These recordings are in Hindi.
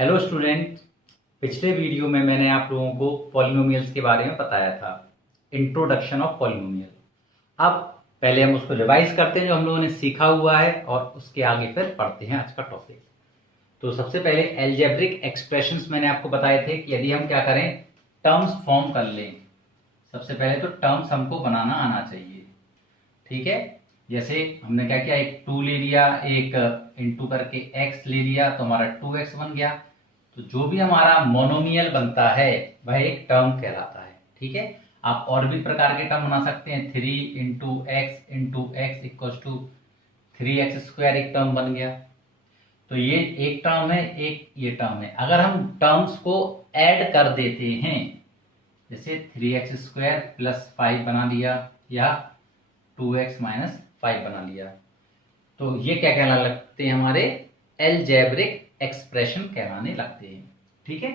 Hello student. पिछले वीडियो में मैंने आप लोगों को पॉलिनोमियल्स के बारे में बताया था, इंट्रोडक्शन ऑफ पॉलिनोमियल। अब पहले हम उसको रिवाइज करते हैं जो हम लोगों ने सीखा हुआ है और उसके आगे फिर पढ़ते हैं आज का टॉपिक। तो सबसे पहले एल्जेब्रिक एक्सप्रेशंस मैंने आपको बताए थे कि यदि हम क्या करें, टर्म्स फॉर्म कर लें। सबसे पहले तो टर्म्स हमको बनाना आना चाहिए, ठीक है। जैसे हमने क्या किया, एक 2 ले लिया, एक इंटू करके x ले लिया तो हमारा 2x बन गया। तो जो भी हमारा मोनोमियल बनता है वह एक टर्म कहलाता है, ठीक है। आप और भी प्रकार के टर्म बना सकते हैं। 3 इंटू एक्स टू 3x² एक टर्म बन गया। तो ये एक टर्म है, एक ये टर्म है। अगर हम टर्म्स को ऐड कर देते हैं, जैसे 3x² प्लस 5 बना लिया या 2x माइनस 5 बना लिया, तो ये क्या कहलाने लगते हैं, हमारे एल्जेब्रिक एक्सप्रेशन कहलाने लगते हैं, ठीक है।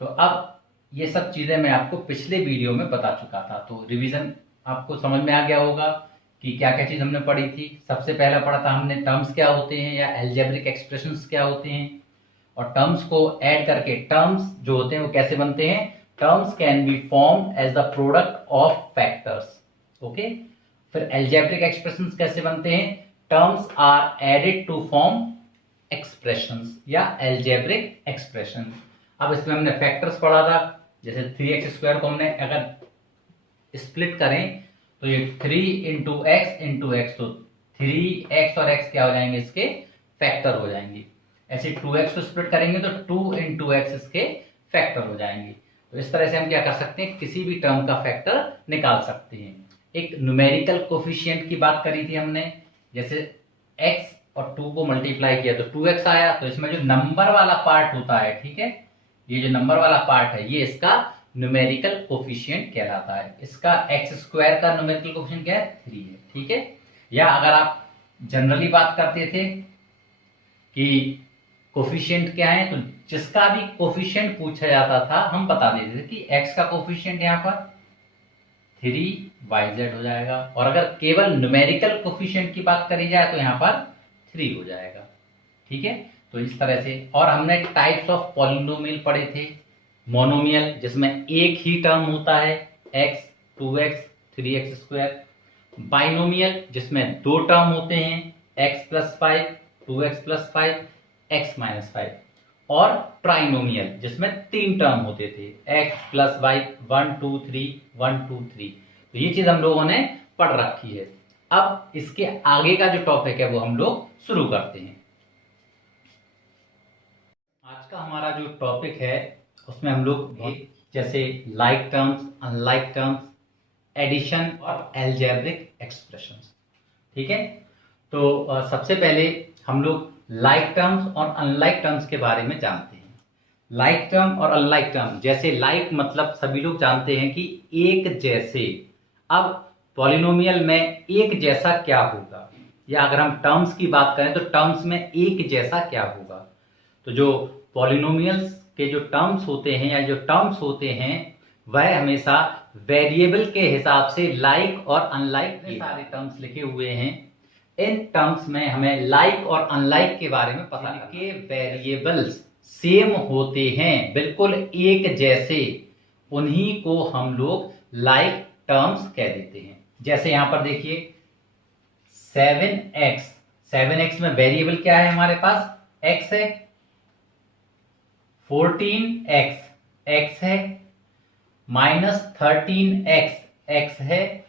तो अब ये सब चीजें मैं आपको पिछले वीडियो में बता चुका था, तो रिवीजन आपको समझ में आ गया होगा कि क्या क्या चीज हमने पढ़ी थी। सबसे पहला पढ़ा था हमने टर्म्स क्या होते हैं या एल्जेब्रिक एक्सप्रेशंस क्या होते हैं, और टर्म्स को ऐड करके टर्म्स जो होते हैं वो कैसे बनते हैं। Terms can be formed as the product of factors, okay. फिर एल्जेब्रिक एक्सप्रेशंस कैसे बनते हैं, terms are added to form expressions या एल्जेब्रिक एक्सप्रेशन। अब इसमें हमने फैक्टर्स पढ़ा था, जैसे 3x² को हमने अगर स्प्लिट करें तो ये 3 इंटू एक्स, तो 3x और x क्या हो जाएंगे, इसके फैक्टर हो जाएंगे। ऐसे 2x को स्प्लिट करेंगे तो 2 इंटू एक्स इसके फैक्टर हो जाएंगे। तो इस तरह से हम क्या कर सकते हैं, किसी भी टर्म का फैक्टर निकाल सकते हैं। एक न्यूमेरिकल कोफिशिएंट की बात करी थी हमने, जैसे x और 2 को मल्टीप्लाई किया तो 2x आया, तो इसमें जो नंबर वाला पार्ट होता है, ठीक है, ये जो नंबर वाला पार्ट है ये इसका न्यूमेरिकल कोफिशिएंट कहलाता है। इसका x² का न्यूमेरिकल कोफिशिएंट क्या है, 3 है, ठीक है। या अगर आप जनरली बात करते थे कि कोफिशिएंट क्या है, तो जिसका भी कोफिशिएंट पूछा जाता था हम बता देते थे कि x का कोफिशिएंट यहाँ पर 3yz हो जाएगा, और अगर केवल न्यूमेरिकल कोफिशिएंट की बात करी जाए तो यहाँ पर 3 हो जाएगा, ठीक है। तो इस तरह से, और हमने टाइप्स ऑफ पॉलिनोमियल पढ़े थे। मोनोमियल जिसमें एक ही टर्म होता है, x 2x 3x²। बाइनोमियल जिसमें दो टर्म होते हैं, x plus 5 2x plus 5 x minus 5। और ट्राइनोमियल जिसमें 3 टर्म होते थे, x प्लस y 1 2 3 1 2 3। तो ये चीज हम लोगों ने पढ़ रखी है। अब इसके आगे का जो टॉपिक है वो हम लोग शुरू करते हैं। आज का हमारा जो टॉपिक है उसमें हम लोग जैसे like terms, unlike terms, addition और एल्जेब्रिक एक्सप्रेशंस, ठीक है। तो सबसे पहले हम लोग लाइक टर्म्स और अनलाइक टर्म्स के बारे में जानते हैं। लाइक टर्म और अनलाइक टर्म, जैसे लाइक मतलब सभी लोग जानते हैं कि एक जैसे। अब पॉलिनोमियल में एक जैसा क्या होगा, या अगर हम टर्म्स की बात करें तो टर्म्स में एक जैसा क्या होगा। तो जो पॉलिनोमियल्स के जो टर्म्स होते हैं या जो टर्म्स होते हैं वह हमेशा वेरिएबल के हिसाब से लाइक और अनलाइक के सारे टर्म्स लिखे हुए हैं। इन टर्म्स में हमें लाइक और अनलाइक के बारे में पता के वेरिएबल्स सेम होते हैं, बिल्कुल एक जैसे, उन्हीं को हम लोग लाइक टर्म्स कह देते हैं। जैसे यहां पर देखिए 7x में वेरिएबल क्या है हमारे पास, x है। 14x है, -13x है।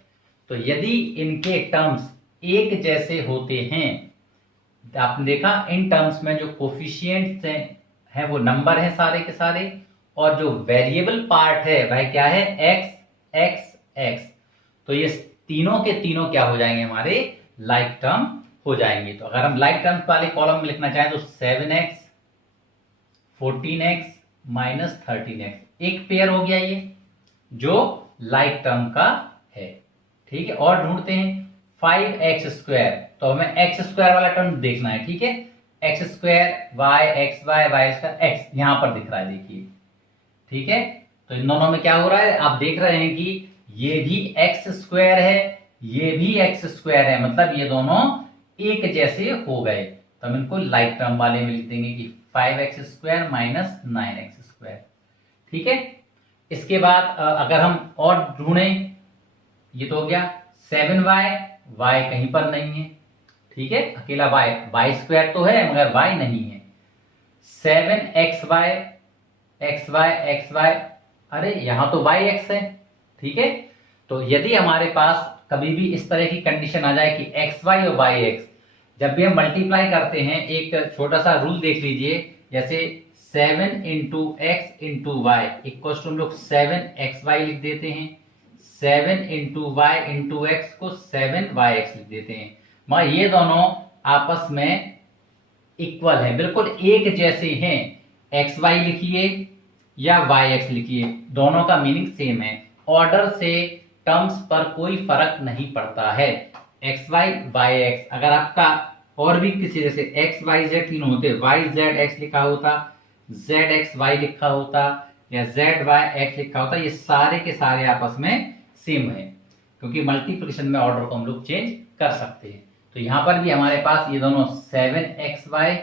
तो यदि इनके टर्म्स एक जैसे होते हैं, आपने देखा इन टर्म्स में जो कोफिशिएंट्स हैं वो नंबर हैं सारे के सारे, और जो वेरिएबल पार्ट है वह क्या है, x। तो ये तीनों के तीनों क्या हो जाएंगे, हमारे लाइक टर्म हो जाएंगे। तो अगर हम लाइक टर्म्स वाले कॉलम में लिखना चाहें तो 7x 14x -13x एक पेयर हो गया, ये जो लाइक टर्म का है, ठीक है। और ढूंढते हैं 5x², तो हमें x² वाला टर्म देखना है, ठीक है। x² y xy y² x यहां पर दिख रहा है, देखिए, ठीक है। तो इन दोनों में क्या हो रहा है, आप देख रहे हैं कि ये भी x² है, ये भी x² है, मतलब ये दोनों एक जैसे हो गए। तो हम इनको लाइक टर्म वाले में लिख देंगे कि 5x² माइनस 9x²। ठीक है, इसके बाद अगर हम और ढूंढें, ये तो हो गया 7y, y कहीं पर नहीं है। ठीक है, अकेला y² तो है मगर y नहीं है। 7xy, xy, अरे यहां तो yx है। ठीक है, तो यदि हमारे पास कभी भी इस तरह की कंडीशन आ जाए कि xy और yx, जब भी हम मल्टीप्लाई करते हैं, एक छोटा सा रूल देख लीजिए, जैसे 7 into x into y equal to हम लोग 7xy लिख देते हैं, 7 इंटू वाई इंटू एक्स को 7yx लिख देते हैं। मगर ये दोनों आपस में इक्वल है, बिल्कुल एक जैसे हैं। xy लिखिए या yx लिखिए, दोनों का मीनिंग सेम है। ऑर्डर से टर्म्स पर कोई फर्क नहीं पड़ता है। xy yx, अगर आपका और भी किसी जैसे x y z तीन होते, y z x लिखा होता, z x y लिखा होता या z y x लिखा होता, ये सारे के सारे आपस में सेम है, क्योंकि मल्टीप्लिकेशन में ऑर्डर को हम लोग चेंज कर सकते हैं। तो यहां पर भी हमारे पास ये दोनों 7xy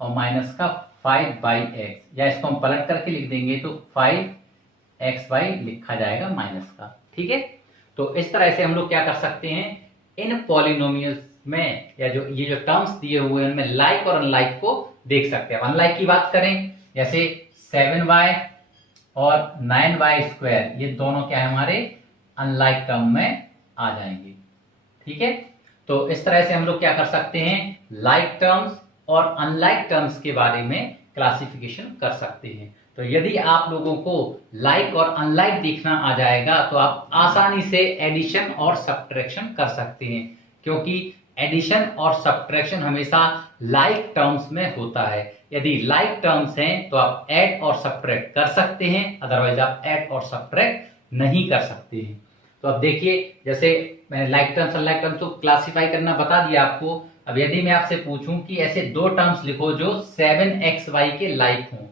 और माइनस का 5y(x), या इसको हम पलट करके लिख देंगे तो 5xy लिखा जाएगा माइनस का। ठीक है, तो इस तरह से हम लोग क्या कर सकते हैं, इन पॉलिनोमियल्स में या जो ये जो टर्म्स दिए हुए हैं उनमें लाइक और अनलाइक को देख सकते हैं। अनलाइक की बात करें, जैसे 7y और 9y², ये दोनों क्या है, हमारे अनलाइक टर्म में आ जाएंगे। ठीक है, तो इस तरह से हम लोग क्या कर सकते हैं, लाइक टर्म्स और अनलाइक टर्म्स के बारे में क्लासिफिकेशन कर सकते हैं। तो यदि आप लोगों को लाइक और अनलाइक देखना आ जाएगा तो आप आसानी से एडिशन और सब्ट्रैक्शन कर सकते हैं, क्योंकि एडिशन और सब्ट्रैक्शन हमेशा लाइक टर्म्स में होता है। यदि लाइक टर्म्स हैं तो आप ऐड और सब्ट्रैक्ट कर सकते हैं, अदरवाइज आप ऐड और सब्ट्रैक्ट नहीं कर सकते हैं। तो अब देखिए, जैसे मैंने लाइक टर्म्स अनलाइक टर्म्स को क्लासिफाई करना बता दिया आपको। अब यदि मैं आपसे पूछूं कि ऐसे दो टर्म्स लिखो जो 7xy के लाइक हों,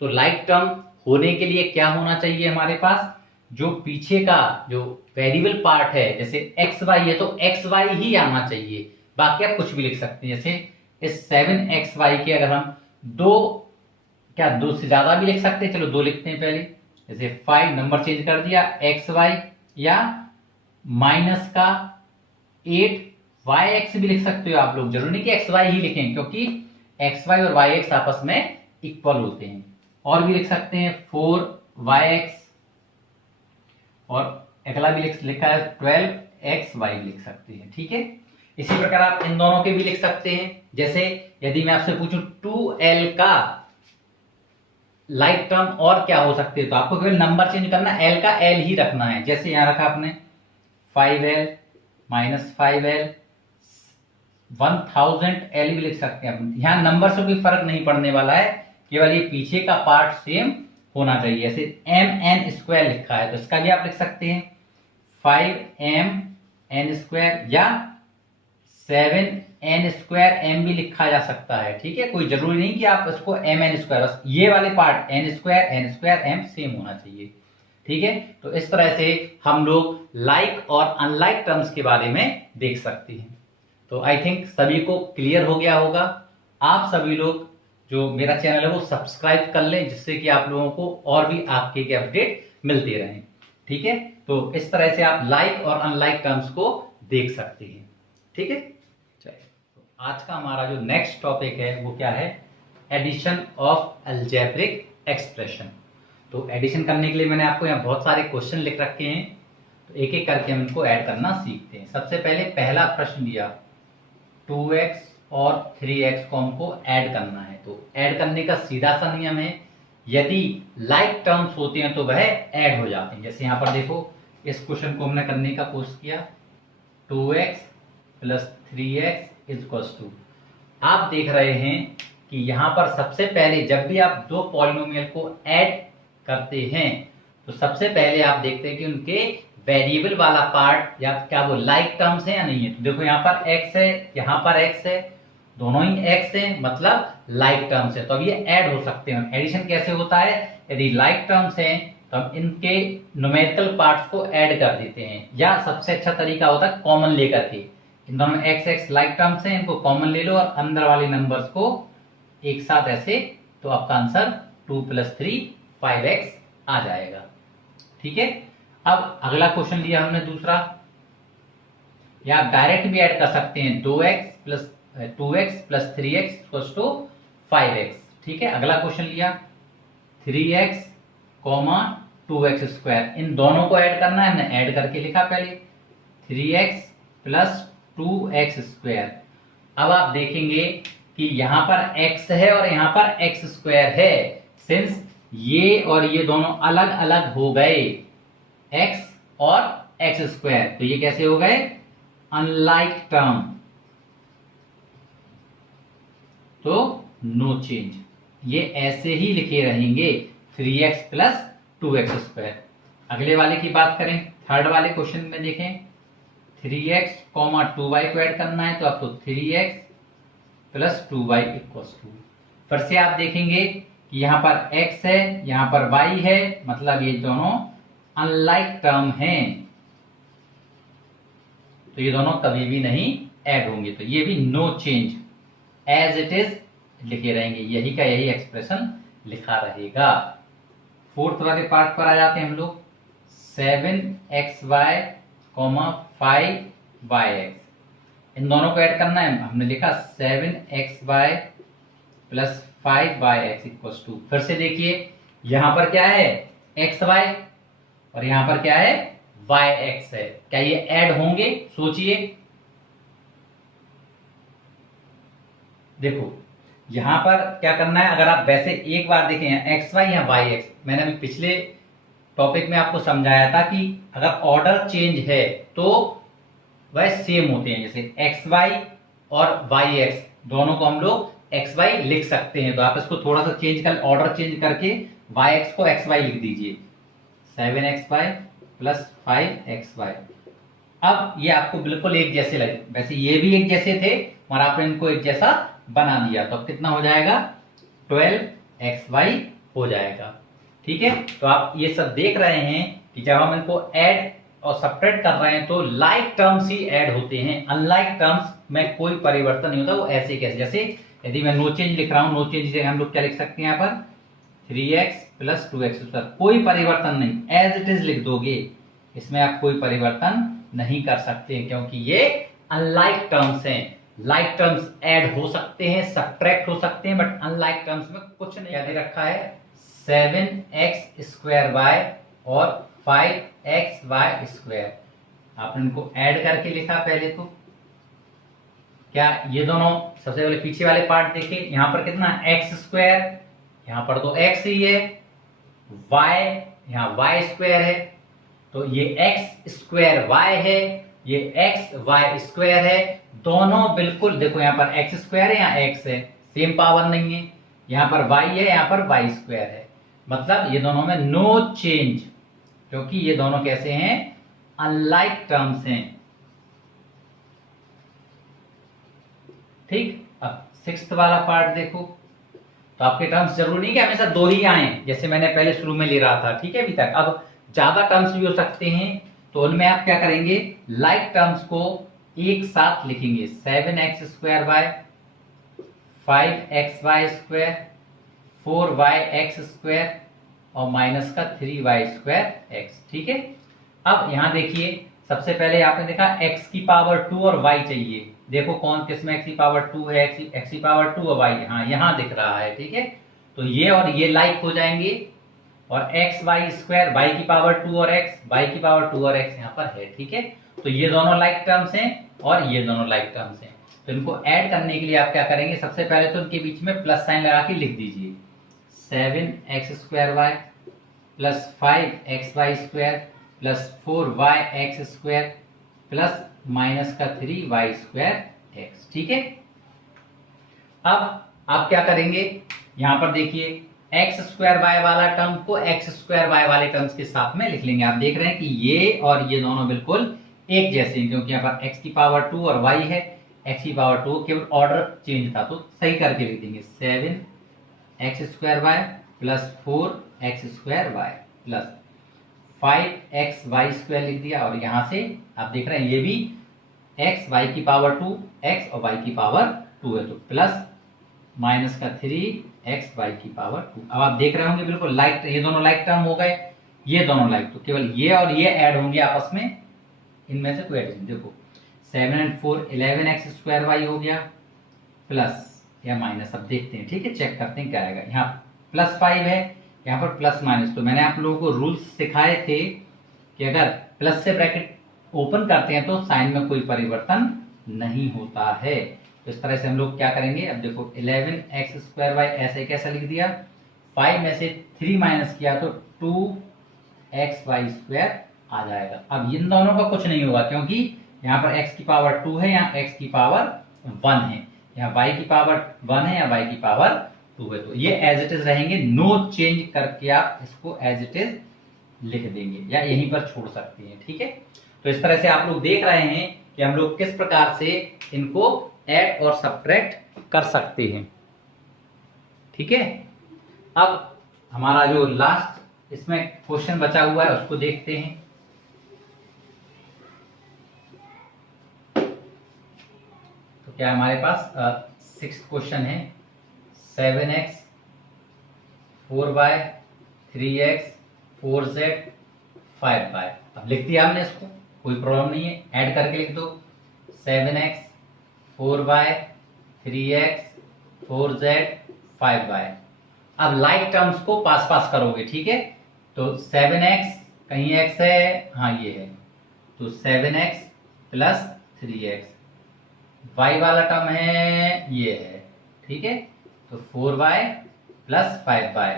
तो लाइक टर्म होने के लिए क्या होना चाहिए हमारे पास, जो पीछे का जो वेरिएबल पार्ट है, जैसे xy है तो xy ही आना चाहिए, बाकी आप कुछ भी लिख सकते हैं। जैसे इस 7xy के अगर हम दो से ज्यादा भी लिख सकते हैं, चलो दो लिखते हैं पहले। जैसे 5 नंबर चेंज कर दिया, xy या माइनस का 8yx भी लिख सकते हो आप लोग, जरूरी नहीं कि xy ही लिखें, क्योंकि xy और yx आपस में इक्वल होते हैं। और भी लिख सकते हैं 4yx, और अगला भी लिखा है 12xy लिख सकते हैं। ठीक है, इसी प्रकार आप इन दोनों के भी लिख सकते हैं। जैसे यदि मैं आपसे पूछूं 2l का लाइक टर्म और क्या हो सकते हैं, तो आपको केवल नंबर चेंज करना, l का l ही रखना है। जैसे यहां रखा आपने 5l माइनस 5l, 1000l भी लिख सकते हैं। यहां नंबर से कोई फर्क नहीं पड़ने वाला है, केवल ये पीछे का पार्ट सेम होना चाहिए। जैसे mn² लिखा है तो इसका भी आप लिख सकते हैं 5mn² या 7n²m भी लिखा जा सकता है। ठीक है, कोई जरूरी नहीं कि आप इसको mn², बस ये वाले पार्ट n²m सेम होना चाहिए। ठीक है, तो इस तरह से हम लोग लाइक और अनलाइक टर्म्स के बारे में देख सकते हैं। तो आई थिंक सभी को क्लियर हो गया होगा। आप सभी लोग जो मेरा चैनल है वो सब्सक्राइब कर लें, जिससे कि आप लोगों को और भी आपके के अपडेट मिलते रहें। ठीक है, तो इस तरह से आप लाइक और अनलाइक टर्म्स को देख सकते हैं। ठीक है, चलिए तो आज का हमारा जो नेक्स्ट टॉपिक है वो क्या है, एडिशन ऑफ अलजेब्रिक एक्सप्रेशन। तो एडिशन करने के लिए मैंने आपको यहाँ बहुत सारे क्वेश्चन लिख रखे हैं, तो एक एक करके हम इनको ऐड करना सीखते हैं। सबसे पहले पहला प्रश्न दिया 2x और 3x को हमको ऐड करना है। तो ऐड करने का सीधा सा नियम है, यदि लाइक टर्म्स होते हैं तो वह ऐड हो जाते हैं। जैसे यहां पर देखो, इस क्वेश्चन को हमने करने का कोशिश किया, 2x plus 3x equals to, आप देख रहे हैं कि यहां पर सबसे पहले जब भी आप दो पॉलिनोमियल को ऐड करते हैं तो सबसे पहले आप देखते हैं कि उनके वेरिएबल वाला पार्ट या क्या वो लाइक टर्म्स है या नहीं है। तो देखो यहाँ पर x है, यहाँ पर x है, दोनों ही x है, मतलब लाइक टर्म्स है, तो अब ये ऐड हो सकते हैं। एडिशन कैसे होता है, यदि लाइक टर्म्स हैं तो हम इनके न्यूमेरिकल पार्ट्स को ऐड कर देते हैं, या सबसे अच्छा तरीका होता है कॉमन लेकर के। इन दोनों में x लाइक टर्म्स हैं, इनको कॉमन ले लो और अंदर वाले नंबर्स को एक साथ ऐसे, तो आपका आंसर 2 + 3 5x आ जाएगा। ठीक है, अब अगला क्वेश्चन लिया हमने दूसरा, या आप डायरेक्ट भी ऐड कर सकते हैं, 2x + 3x = 5x। ठीक है, अगला क्वेश्चन लिया 3x, 2x², इन दोनों को ऐड करना है, हमने ऐड करके लिखा पहले 3x + 2x²। अब आप देखेंगे कि यहां पर x है और यहां पर x² है। सिंस ये और ये दोनों अलग अलग हो गए, x और x², तो ये कैसे हो गए, अनलाइक टर्म, तो नो चेंज, ये ऐसे ही लिखे रहेंगे 3x + 2x²। अगले वाले की बात करें, थर्ड वाले क्वेश्चन में देखें, 3x, 2y को ऐड करना है, तो आपको 3x + 2y = फिर से आप देखेंगे कि यहां पर x है, यहां पर y है, मतलब ये दोनों अनलाइक टर्म हैं, तो ये दोनों कभी भी नहीं ऐड होंगे, तो ये भी no change, as it is लिखे रहेंगे, यही का यही एक्सप्रेशन लिखा रहेगा। फोर्थ वाले पार्ट पर आ जाते हैं हम लोग, 7xy, 5yx, इन दोनों को ऐड करना है, हमने लिखा 7xy + 5yx = फिर से देखिए यहां पर क्या है, xy, और यहां पर क्या है, yx है, क्या ये ऐड होंगे, सोचिए। देखो यहां पर क्या करना है, अगर आप वैसे एक बार देखें xy या yx, मैंने अभी पिछले टॉपिक में आपको समझाया था कि अगर ऑर्डर चेंज है तो वह सेम होते हैं, जैसे xy और yx दोनों को हम लोग xy लिख सकते हैं, तो आप इसको थोड़ा सा चेंज कर, ऑर्डर चेंज करके yx को xy लिख दीजिए, 7xy + 5xy। अब ये आपको बिल्कुल एक जैसे लगे, वैसे ये भी एक जैसे थे और आपने इनको एक जैसा बना दिया, तो अब कितना हो जाएगा, 12xy हो जाएगा। ठीक है, तो आप ये सब देख रहे हैं कि जब हम इनको ऐड और सब्ट्रैक्ट कर रहे हैं तो लाइक टर्म्स ही ऐड होते हैं, अनलाइक टर्म्स में कोई परिवर्तन नहीं होता, वो ऐसे कैसे, जैसे यदि मैं नो चेंज लिख रहा हूं, नो चेंज से हम लोग क्या लिख सकते हैं, यहाँ पर 3x + 2x², कोई परिवर्तन नहीं, एज इट इज लिख दोगे, इसमें आप कोई परिवर्तन नहीं कर सकते, क्योंकि ये अनलाइक टर्म्स हैं। लाइक टर्म्स ऐड हो सकते हैं, सब्ट्रैक्ट हो सकते हैं, बट अनलाइक टर्म्स में कुछ नहीं। क्या दे रखा है, 7x² और 5xy², आपने इनको ऐड करके लिखा पहले, तो क्या ये दोनों, सबसे पहले पीछे वाले पार्ट देखिए, यहां पर कितना x², यहां पर तो x ही है, y यहां y² है, तो ये x²y है, ये xy² है, दोनों बिल्कुल देखो, यहां पर x² है, यहां x है, सेम पावर नहीं है, यहां पर y है, यहां पर y² है, मतलब ये दोनों में नो चेंज, क्योंकि ये दोनों कैसे हैं, अनलाइक टर्म्स हैं। ठीक, अब सिक्स्थ वाला पार्ट देखो, तो आपके टर्म्स जरूरी नहीं कि हमेशा दो ही आए, जैसे मैंने पहले शुरू में ले रहा था, ठीक है, अभी तक। अब ज्यादा टर्म्स भी हो सकते हैं, तो उनमें आप क्या करेंगे, लाइक टर्म्स को एक साथ लिखेंगे, 7x² 5xy², 4yx² और -3y²x। ठीक है, अब यहां देखिए, सबसे पहले आपने देखा x⁻² और y चाहिए, देखो कौन किसमें x⁻² है, x⁻² और y, हाँ यहां दिख रहा है। ठीक है, तो ये और ये लाइक हो जाएंगे, और xy² y⁻² और x, y⁻² और x यहाँ पर है। ठीक है, तो ये दोनों लाइक टर्म्स हैं और ये दोनों लाइक टर्म्स हैं, तो इनको ऐड करने के लिए आप क्या करेंगे, सबसे पहले तो इनके बीच में प्लस साइन लगा के लिख दीजिए, 7x² + 5xy² + 4yx² + -3y²x। ठीक है, अब आप क्या करेंगे, यहां पर देखिए x²y वाला टर्म को x²y वाले टर्म्स के साथ में लिख लेंगे। आप देख रहे हैं कि ये और ये दोनों बिल्कुल एक जैसे हैं, क्योंकि यहाँ पर x⁻² और y है, x⁻², केवल ऑर्डर चेंज था, तो सही करके लिख देंगे, 7x² + 4x² + 5xy² लिख दिया, और यहां से आप देख रहे हैं ये भी x y⁻² x और y⁻² है, तो प्लस माइनस का 3x y की पावर 2। अब आप देख रहे होंगे बिल्कुल लाइक, ये दोनों लाइक टर्म हो गए, ये दोनों लाइक, तो केवल ये और ये ऐड होंगे आपस में, इनमें से कोई एडिशन। देखो 7 and 4 11x स्क्वायर वाई हो गया, प्लस या माइनस, अब देखते हैं, ठीक है, चेक करते हैं क्या आएगा। यहाँ +5 है, यहाँ पर प्लस माइनस, तो मैंने आप लोगों को रूल्स सिखाए थे कि अगर प्लस से ब्रैकेट ओपन करते हैं तो साइन में कोई परिवर्तन नहीं होता है। तो इस तरह से हम लोग क्या करेंगे, अब देखो 11x स्क्वायर वाई ऐसे कैसे लिख दिया, 5 में से 3 माइनस किया तो 2x वाई स्क्वायर आ जाएगा। अब इन दोनों का कुछ नहीं होगा क्योंकि यहाँ पर x की पावर 2 है, यहाँ x की पावर 1 है, यहाँ y की पावर 1 है, यहाँ y की पावर 2 है, तो ये एज इट इज रहेंगे, नो चेंज करके आप इसको एज इट इज लिख देंगे या यहीं पर छोड़ सकते हैं, ठीक है। तो इस तरह से आप लोग देख रहे हैं कि हम लोग किस प्रकार से इनको ऐड और सब्ट्रैक्ट कर सकते हैं, ठीक है। अब हमारा जो लास्ट इसमें क्वेश्चन बचा हुआ है उसको देखते हैं। तो क्या हमारे पास 6th क्वेश्चन है, 7x 4y 3x 4z 5y। अब लिख दिया हमने इसको, कोई प्रॉब्लम नहीं है, ऐड करके लिख दो 7x 4y 3x 4z 5y। अब लाइक टर्म्स को पास पास करोगे, ठीक है। तो 7x कहीं x है, हाँ ये है, तो 7x प्लस 3x, y वाला टर्म है ये है, ठीक है, तो 4y प्लस 5y।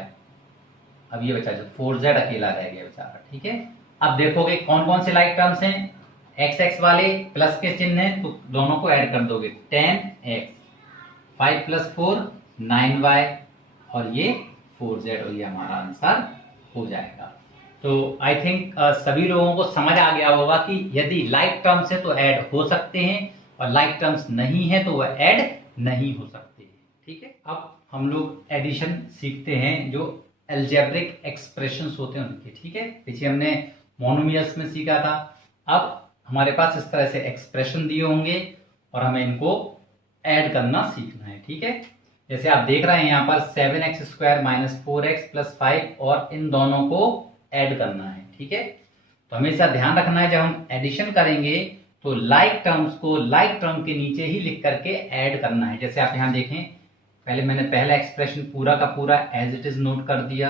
अब ये बचा जो 4z अकेला रह गया बेचारा, ठीक है। अब देखोगे कौन कौन से लाइक टर्म्स हैं, एक्स एक्स वाले प्लस के चिन्ह है तो दोनों को ऐड कर दोगे, 10x 5 + 4 9y और ये 4z, और ये हमारा आंसर हो जाएगा। तो आई थिंक सभी लोगों को समझ आ गया होगा कि यदि लाइक टर्म्स है तो ऐड हो सकते हैं और लाइक टर्म्स नहीं है तो वह ऐड नहीं हो सकते, ठीक है। अब हम लोग एडिशन सीखते हैं, जो अलजेब्रिक एक्सप्रेशंस होते हैं उनके, ठीक है। पीछे हमने मोनोमियल्स में सीखा था। अब हमारे पास इस तरह से एक्सप्रेशन दिए होंगे और हमें इनको ऐड करना सीखना है, ठीक है। जैसे आप देख रहे हैं यहाँ पर 7x square minus 4x plus 5 और इन दोनों को ऐड करना है, ठीक है। तो हमेशा ध्यान रखना है जब हम एडिशन करेंगे तो लाइक टर्म्स को लाइक टर्म के नीचे ही लिख करके ऐड करना है। जैसे आप यहाँ देखें, पहले मैंने पहला एक्सप्रेशन पूरा का पूरा एज इट इज नोट कर दिया,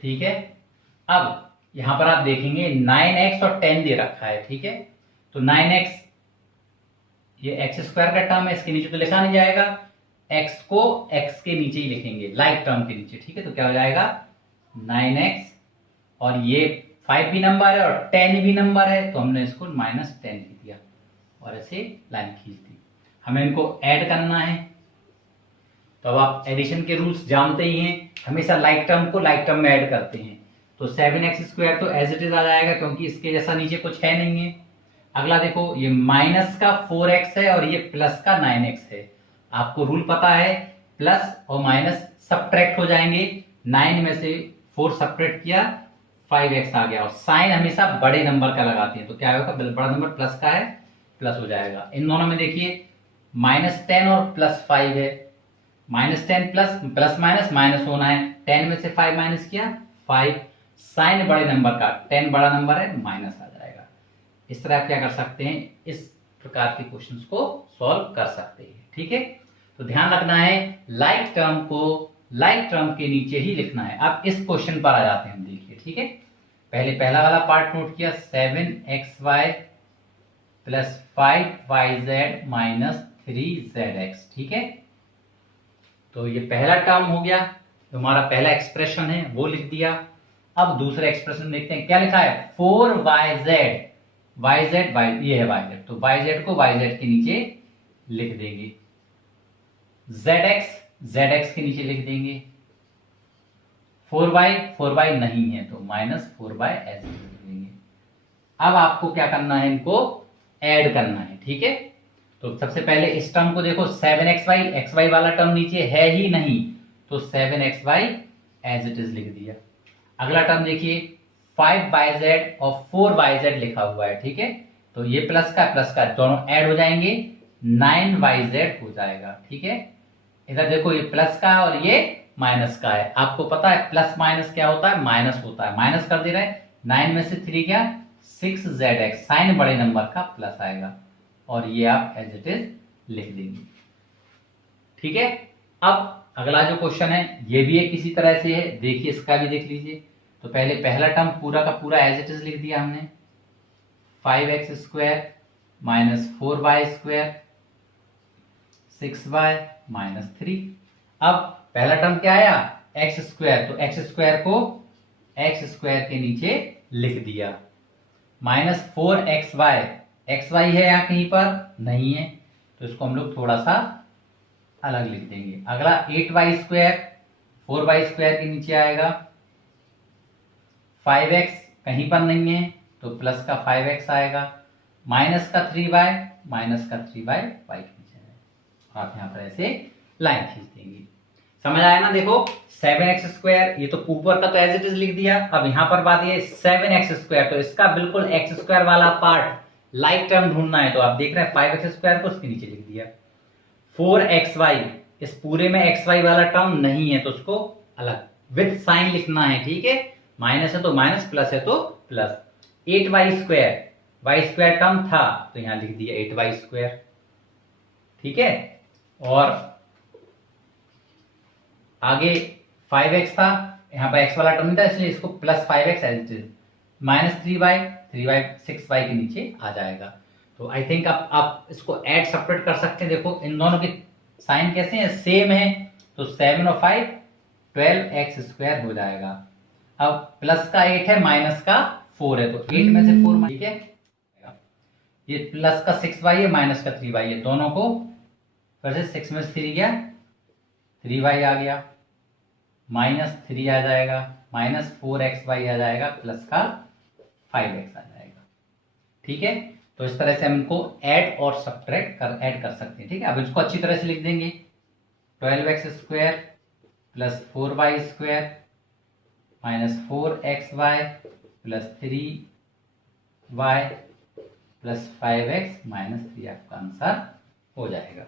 ठीक है। अब यहां पर आप देखेंगे 9x और 10 दे रखा है, ठीक है। तो 9x ये x स्क्वायर का टर्म है, इसके नीचे तो लिखा नहीं जाएगा, x को x के नीचे ही लिखेंगे, लाइक टर्म के नीचे, ठीक है। तो क्या हो जाएगा 9x, और ये 5 भी नंबर है और 10 भी नंबर है, तो हमने इसको -10 लिख दिया और ऐसे लाइन खींच दी। हमें इनको ऐड करना है, तो अब आप एडिशन के रूल्स जानते ही हैं, हमेशा लाइक टर्म को लाइक टर्म में ऐड करते हैं। तो 7x स्क्वायर तो एज इट इज आ जाएगा क्योंकि इसके जैसा नीचे कुछ है नहीं है। अगला देखो, ये माइनस का 4x है और ये प्लस का 9x है। आपको रूल पता है, प्लस और माइनस सब्ट्रैक्ट हो जाएंगे, 9 में से 4 सब्ट्रैक्ट किया 5x आ गया, और साइन हमेशा बड़े नंबर का लगाते हैं, तो क्या होगा, बड़ा नंबर प्लस का है, प्लस हो जाएगा। इन दोनों में देखिए -10 और +5 है, -10 प्लस माइनस माइनस होना है, 10 में से 5 माइनस किया 5, साइन बड़े नंबर का, 10 बड़ा नंबर है, माइनस आ जाएगा। इस तरह आप क्या कर सकते हैं, इस प्रकार के क्वेश्चंस को सॉल्व कर सकते हैं, ठीक है। तो ध्यान रखना है लाइक टर्म को लाइक टर्म के नीचे ही लिखना है। अब इस क्वेश्चन पर आ जाते हैं हम, देखिए, ठीक है। पहले पहला वाला पार्ट नोट किया, 7xy plus 5yz minus 3zx, ठीक है। तो ये पहला टर्म हो गया, जो हमारा पहला एक्सप्रेशन है वो लिख दिया। अब दूसरा एक्सप्रेशन देखते हैं, क्या लिखा है, 4yz, ये है yz, तो yz को yz के नीचे लिख देंगे, zx के नीचे लिख देंगे, 4y नहीं है तो -4y ऐसे लिख देंगे। अब आपको क्या करना है, इनको ऐड करना है, ठीक है। तो सबसे पहले इस टर्म को देखो, 7xy वाला टर्म नीचे है ही नहीं, तो 7xy एज इट इज लिख दिया। अगला टर्म देखिए 5yz और 4yz लिखा हुआ है, ठीक है। तो ये प्लस का दोनों ऐड हो जाएंगे, 9yz हो जाएगा। ठीक है, इधर देखो ये प्लस का है और ये माइनस का है। आपको पता है प्लस माइनस क्या होता है, माइनस होता है। माइनस कर दे रहे हैं, 9 में से 3 क्या, 6zx, साइन बड़े नंबर का प्लस आएगा और ये आप एज इट इज लिख देंगे। ठीक है, अब अगला जो क्वेश्चन है ये भी एक इसी तरह से है, देखिए इसका भी देख लीजिए। तो पहले पहला टर्म पूरा का पूरा एज इट इज लिख दिया हमने, 5x square minus 4y square 6y minus 3। अब पहला टर्म क्या आया, एक्स स्क्वायर, तो एक्स स्क्वायर को एक्स स्क्वायर के नीचे लिख दिया, माइनस 4xy, xy है यहाँ कहीं पर नहीं है तो इसको हम लोग थोड़ा सा अलग लिख देंगे। अगला 8y स्क्वायर, 4y स्क्वायर के नीचे आएगा, 5x कहीं पर नहीं है तो प्लस का 5x आएगा, माइनस का 3y, माइनस का 3y y के नीचे आएगा। आप यहाँ पर ऐसे लाइन खींच देंगे। समझ आया ना? देखो 7x स्क्वायर, ये तो ऊपर का तो एज इट इज लिख दिया। अब यहाँ पर बात ये 7x स्क्वायर, तो इसका बिल्कुल x स्क्वायर वाला पार्ट लाइक टर्म ढूंढना है, तो आप देख रहे हैं 5x स्क्वायर को उसके नीचे लिख दिया। 4xy, इस पूरे में xy वाला टर्म नहीं है तो उसको अलग विद साइन लिखना है। ठीक है, माइनस है तो माइनस, प्लस है तो plus. 8y square, y square term था तो यहां लिख दिया 8y स्क्वायर। ठीक है, और आगे 5x था, यहां पर x वाला टर्म था इसलिए इसको plus 5x as it is, minus 3y, 6y के नीचे आ जाएगा। तो आई थिंक आप इसको ऐड सपरेट कर सकते हैं। देखो इन दोनों के साइन कैसे हैं, सेम है, तो 7 और 5 12x स्क्वायर हो जाएगा। अब प्लस का 8 है, माइनस का 4 है, तो 8 में से 4, ठीक है, ये प्लस का 6y है, माइनस का 3y है, दोनों को फिर से 6 में से 3 गया, 3y आ गया, माइनस 3 आ जाएगा, माइनस 4xy आ जाएगा, प्लस का 5x आ जाएगा। ठीक है, तो इस तरह से हम इनको ऐड और सब्ट्रैक्ट ऐड कर सकते हैं। ठीक है, अब इसको अच्छी तरह से लिख देंगे, 12x square plus 4y square minus 4xy plus 3y plus 5x minus 3 आपका आंसर हो जाएगा।